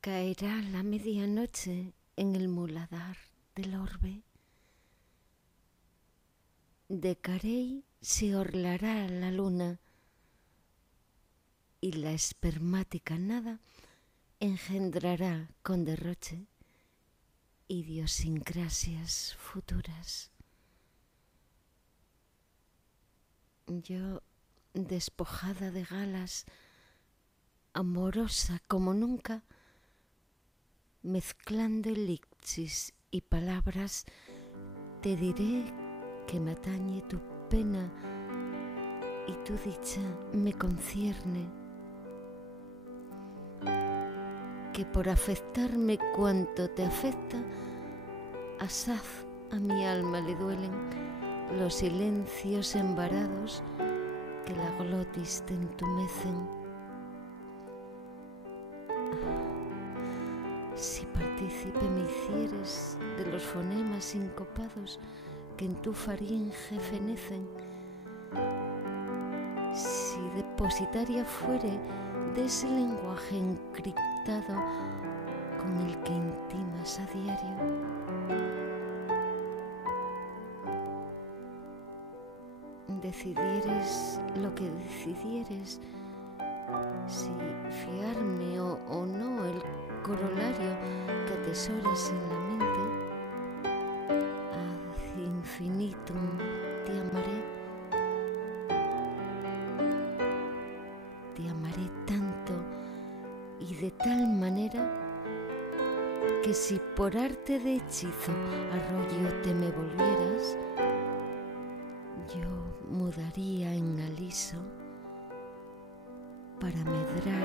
Caerá la medianoche en el muladar del orbe. De Carey se orlará la luna y la espermática nada engendrará con derroche idiosincrasias futuras. Yo, despojada de galas, amorosa como nunca, mezclando elixis y palabras, te diré que me atañe tu pena y tu dicha me concierne, que por afectarme cuanto te afecta, asaz a mi alma le duelen los silencios embarados que la glotis te entumecen. Si partícipe me hicieres de los fonemas sincopados que en tu faringe fenecen, si depositaria fuere de ese lenguaje encriptado con el que intimas a diario, decidieres lo que decidieres, si fiarme o no el corolario que atesoras en la mente, ad infinitum te amaré tanto y de tal manera que si por arte de hechizo arroyo te me volvieras, yo mudaría en aliso para medrar